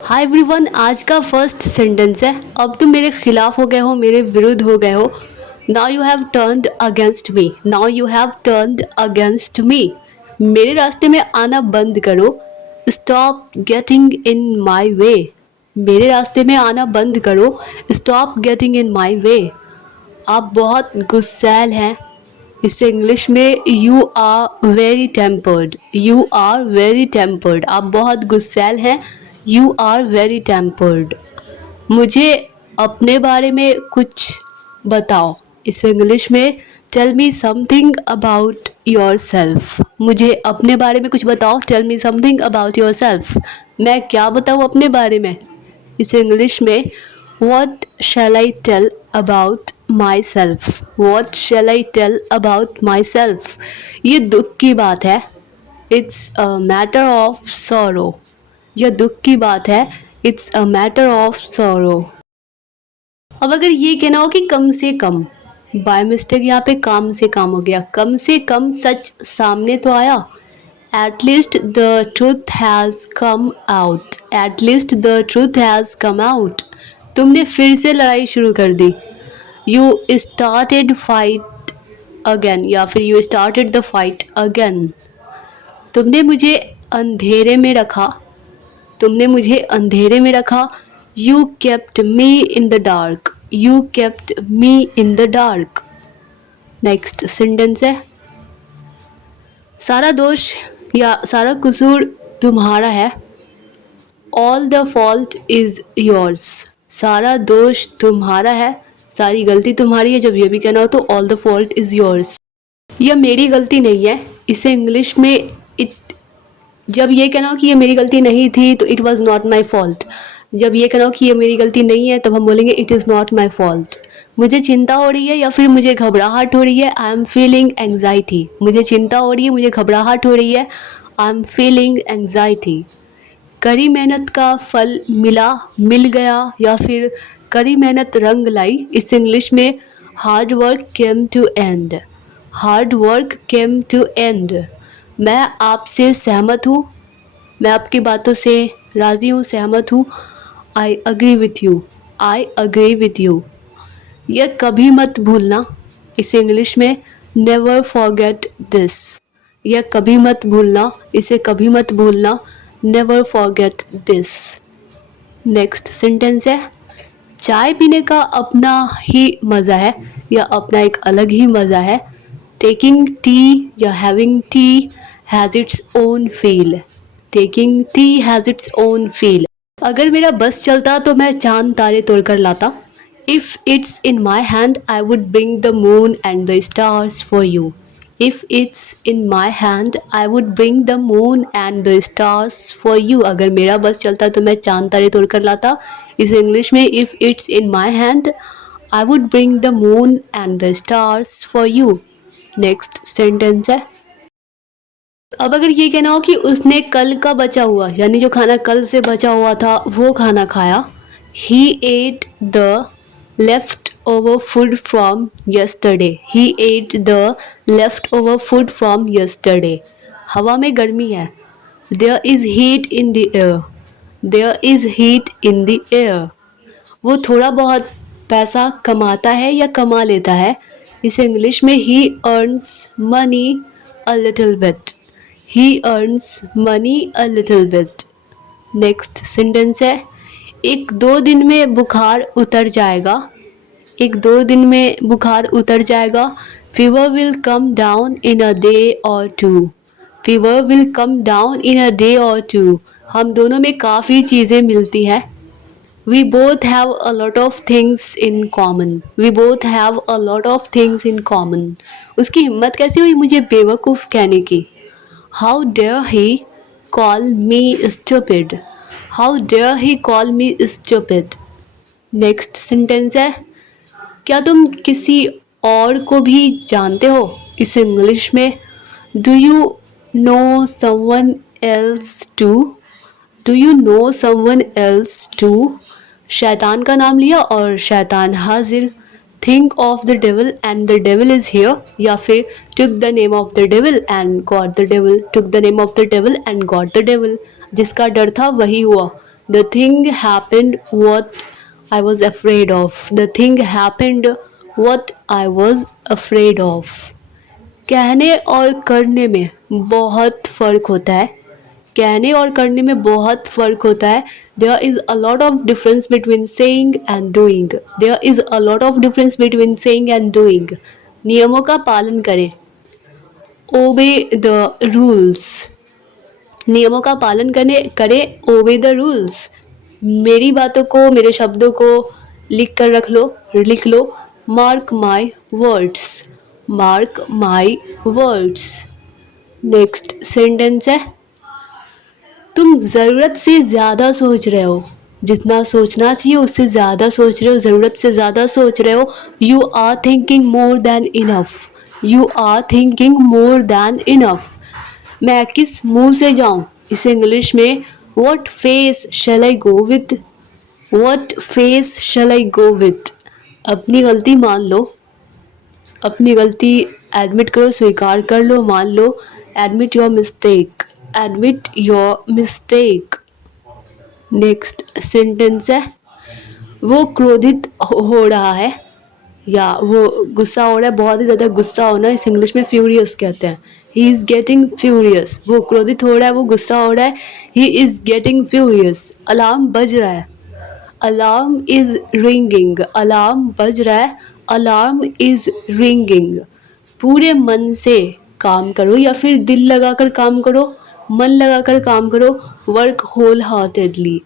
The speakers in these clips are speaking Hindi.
हाय एवरीवन, आज का फर्स्ट सेंटेंस है। अब तुम मेरे खिलाफ हो गए हो, मेरे विरुद्ध हो गए हो। Now you have turned against me. Now you have turned against me. मेरे रास्ते में आना बंद करो। Stop getting in my way. मेरे रास्ते में आना बंद करो। Stop getting in my way. आप बहुत गुस्सैल हैं। इससे इंग्लिश में you are very tempered. You are very tempered. आप बहुत गुस्सैल हैं। You are very tempered. मुझे अपने बारे में कुछ बताओ। इसे इंग्लिश में tell me something about yourself. मुझे अपने बारे में कुछ बताओ। Tell me something about yourself. मैं क्या बताऊँ अपने बारे में? इसे इंग्लिश में what shall I tell about myself. What shall I tell about myself. ये दुख की बात है। It's a matter of sorrow. यह दुख की बात है। It's a matter of sorrow. अब अगर ये कहना हो कि कम से कम, बाय मिस्टेक यहाँ पे काम से काम हो गया। कम से कम सच सामने तो आया। At least the truth has come out. At least the truth has come out. तुमने फिर से लड़ाई शुरू कर दी। यू स्टार्टेड फाइट अगेन, या फिर you started the fight again. तुमने मुझे अंधेरे में रखा। तुमने मुझे अंधेरे में रखा। You kept me in the dark. You kept me in the dark. Next sentence है, सारा दोष या सारा कसूर तुम्हारा है। All the fault is yours. सारा दोष तुम्हारा है, सारी गलती तुम्हारी है। जब ये भी कहना हो तो all the fault is yours. यह मेरी गलती नहीं है। इसे इंग्लिश में इट, जब ये कहना हो कि ये मेरी गलती नहीं थी तो it was not my fault. जब ये कहना हो कि ये मेरी गलती नहीं है तब हम बोलेंगे it is not my fault. मुझे चिंता हो रही है या फिर मुझे घबराहट हो रही है। I am feeling anxiety. मुझे चिंता हो रही है, मुझे घबराहट हो रही है। I am feeling anxiety. कड़ी मेहनत का फल मिल गया, या फिर कड़ी मेहनत रंग लाई। इस इंग्लिश में hard work came to end. Hard work came to end. मैं आपसे सहमत हूँ। मैं आपकी बातों से राज़ी हूँ, सहमत हूँ। I agree with you. I agree with you. यह कभी मत भूलना। इसे इंग्लिश में नेवर फॉरगेट दिस। यह कभी मत भूलना। इसे कभी मत भूलना। Never forget this. Next sentence है, चाय पीने का अपना ही मज़ा है, या अपना एक अलग ही मज़ा है। टेकिंग टी या having T has its own feel. Taking tea has its own feel. अगर मेरा बस चलता तो मैं चांद तारे तोड़ कर लाता। If it's in my hand I would bring the moon and the stars for you. If it's in my hand I would bring the moon and the stars for you. अगर मेरा बस चलता तो मैं चांद तारे तोड़ कर लाता। इस इंग्लिश में if it's in my hand I would bring the moon and the stars for you. Next sentence है, अब अगर ये कहना हो कि उसने कल का बचा हुआ, यानी जो खाना कल से बचा हुआ था वो खाना खाया। He ate the leftover food from yesterday. He ate the leftover food from yesterday. हवा में गर्मी है। There is heat in the air. There is heat in the air. वो थोड़ा बहुत पैसा कमाता है या कमा लेता है। इसे इंग्लिश में ही earns money a little bit. He earns money a little bit. Next sentence है, एक दो दिन में बुखार उतर जाएगा। एक दो दिन में बुखार उतर जाएगा। Fever will come down in a day or two. Fever will come down in a day or two. हम दोनों में काफ़ी चीज़ें मिलती हैं। We both have a lot of things in common. We both have a lot of things in common. उसकी हिम्मत कैसे हुई मुझे बेवकूफ़ कहने की? How dare he call me stupid? How dare he call me stupid? Next sentence है, क्या तुम किसी और को भी जानते हो? इस इंग्लिश में Do you know someone else too? Do you know someone else too? शैतान का नाम लिया और शैतान हाजिर। Think of the devil and the devil is here, या फिर took the name of the devil and got the devil. Took the name of the devil and got the devil. जिसका डर था वही हुआ। The thing happened what I was afraid of, the thing happened what I was afraid of. कहने और करने में बहुत फ़र्क होता है, कहने और करने में बहुत फ़र्क होता है। There is a lot of difference between saying and doing, there is a lot of difference between saying and doing. नियमों का पालन करें, ओबे द रूल्स, नियमों का पालन करने करें, ओबे द रूल्स। मेरी बातों को, मेरे शब्दों को लिख कर रख लो, लिख लो। Mark my words, mark my words. Next sentence है, तुम ज़रूरत से ज़्यादा सोच रहे हो, जितना सोचना चाहिए उससे ज़्यादा सोच रहे हो, ज़रूरत से ज़्यादा सोच रहे हो। You are thinking more than enough, you are thinking more than enough. मैं किस मुंह से जाऊं, इसे इंग्लिश में what face shall I go with, what face shall I go with. अपनी गलती मान लो, अपनी गलती एडमिट करो, स्वीकार कर लो, मान लो। Admit your mistake, admit your mistake. Next sentence है, वो क्रोधित हो रहा है, या वो गुस्सा हो रहा है, बहुत ही ज़्यादा गुस्सा होना, इस इंग्लिश में फ्यूरियस कहते हैं। ही इज़ गेटिंग फ्यूरियस, वो क्रोधित हो रहा है, वो गुस्सा हो रहा है, he is getting furious. Alarm बज रहा है, अलार्म इज़ रिंगिंग, अलार्म बज रहा है, अलार्म इज़ रिंगिंग। पूरे मन से काम करो या फिर दिल लगाकर काम करो, मन लगाकर काम करो। Work wholeheartedly,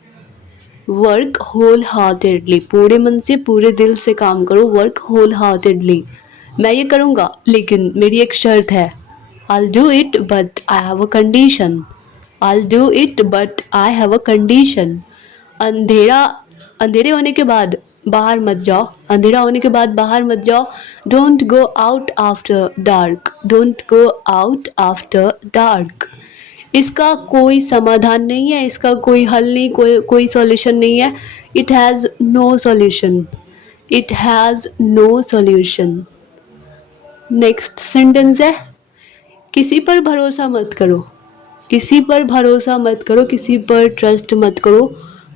work wholeheartedly, पूरे मन से पूरे दिल से काम करो, वर्क होल हार्टेडली। मैं ये करूँगा लेकिन मेरी एक शर्त है, I'll do it but I have a condition, I'll do it but I have a condition। अंधेरा, अंधेरे होने के बाद बाहर मत जाओ, अंधेरा होने के बाद बाहर मत जाओ। Don't go out after dark, don't go out after dark. इसका कोई समाधान नहीं है, इसका कोई हल नहीं, कोई सॉल्यूशन नहीं है। It has no solution, it has no solution. Next sentence है, किसी पर भरोसा मत करो, किसी पर भरोसा मत करो, किसी पर ट्रस्ट मत करो।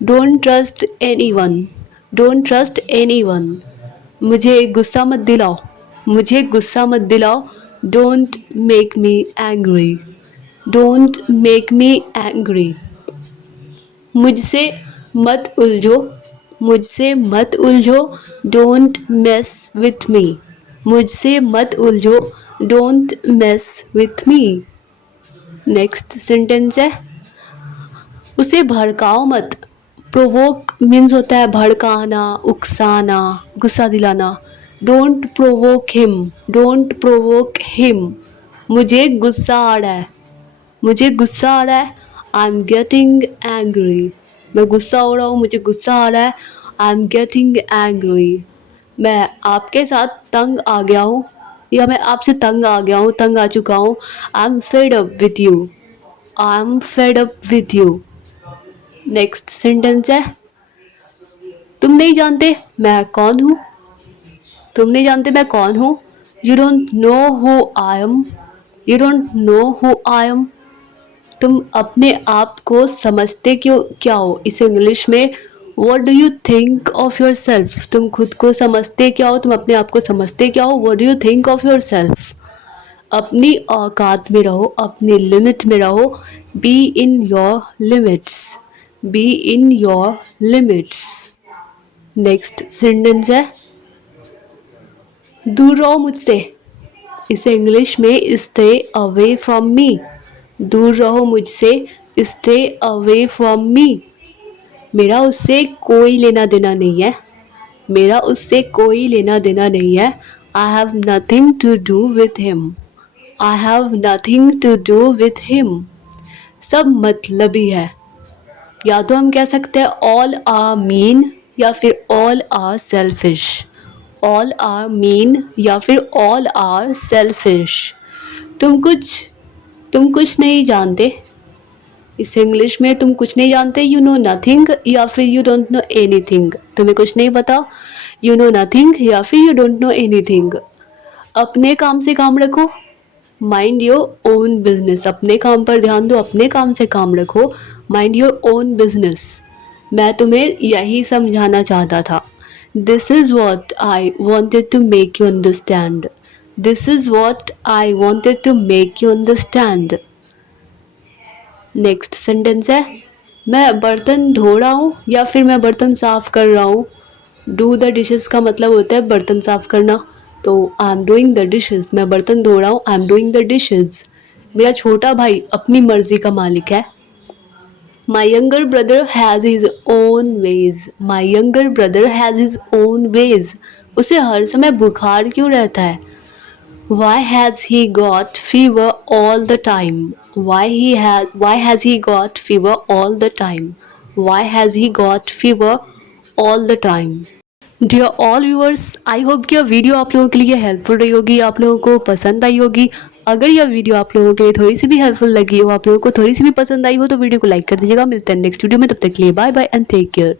Don't trust anyone, don't trust anyone. मुझे गुस्सा मत दिलाओ, मुझे गुस्सा मत दिलाओ। Don't make me angry, don't make me angry. मुझसे मत उलझो, मुझसे मत उलझो। डोंट मेस विथ मी, मुझसे मत उलझो। Don't mess with me. Next sentence है, उसे भड़काओ मत। प्रोवोक मीन्स होता है भड़काना, उकसाना, गुस्सा दिलाना। Don't provoke him, don't provoke him. मुझे गुस्सा आ रहा है, मुझे गुस्सा आ रहा है। आई एम गेटिंग एंग्री, मैं गुस्सा हो रहा हूँ, मुझे गुस्सा आ रहा है। I am getting angry. मैं आपके साथ तंग आ गया हूँ, या मैं आपसे तंग आ गया हूँ, तंग आ चुका हूँ। I am fed up with you, I am fed up with you. Next sentence है, तुम नहीं जानते मैं कौन हूँ, तुम नहीं जानते मैं कौन हूँ। You don't know who I am, you don't know who I am. तुम अपने आप को समझते क्यों क्या हो, इसे इंग्लिश में what do you think of your self. तुम खुद को समझते क्या हो, तुम अपने आप को समझते क्या हो। What do you think of your self. अपनी औकात में रहो, अपनी लिमिट में रहो। Be in your limits, be in your limits. Next sentence है, दूर रहो मुझसे, इसे इंग्लिश में स्टे अवे फ्रॉम मी। दूर रहो मुझसे, स्टे अवे फ्रॉम मी। मेरा उससे कोई लेना देना नहीं है, मेरा उससे कोई लेना देना नहीं है। I have nothing to do with him, I have nothing to do with him. सब मतलबी है, या तो हम कह सकते हैं ऑल आर मीन या फिर all are selfish, all are mean या फिर ऑल आर सेल्फिश। तुम कुछ नहीं जानते, इस इंग्लिश में तुम कुछ नहीं जानते। यू नो नथिंग या फिर यू डोंट नो एनीथिंग। तुम्हें कुछ नहीं पता, यू नो नथिंग या फिर यू डोंट नो एनीथिंग। अपने काम से काम रखो, माइंड योर ओन बिजनेस। अपने काम पर ध्यान दो, अपने काम से काम रखो, माइंड योर ओन बिजनेस। मैं तुम्हें यही समझाना चाहता था। This is what I wanted to make you understand. This is what I wanted to make you understand. Next sentence है, मैं बर्तन धो रहा हूँ या फिर मैं बर्तन साफ़ कर रहा हूँ। डू द डिशेज़ का मतलब होता है बर्तन साफ़ करना। तो I am doing the dishes, मैं बर्तन धो रहा हूँ, I am doing the dishes. मेरा छोटा भाई अपनी मर्ज़ी का मालिक है। My younger brother has his own ways. My younger brother has his own ways. उसे हर समय बुखार क्यों रहता है? Why has he got fever all the time? Why has he got fever all the time? Why has he got fever all the time? Dear all viewers, I hope कि यह वीडियो आप लोगों के लिए हेल्पफुल रही होगी, आप लोगों को पसंद आई होगी। अगर यह वीडियो आप लोगों के लिए थोड़ी सी भी हेल्पफुल लगी हो, आप लोगों को थोड़ी सी भी पसंद आई हो, तो वीडियो को लाइक कर दीजिएगा। मिलते हैं नेक्स्ट वीडियो में, तब तक के लिए bye bye and take care.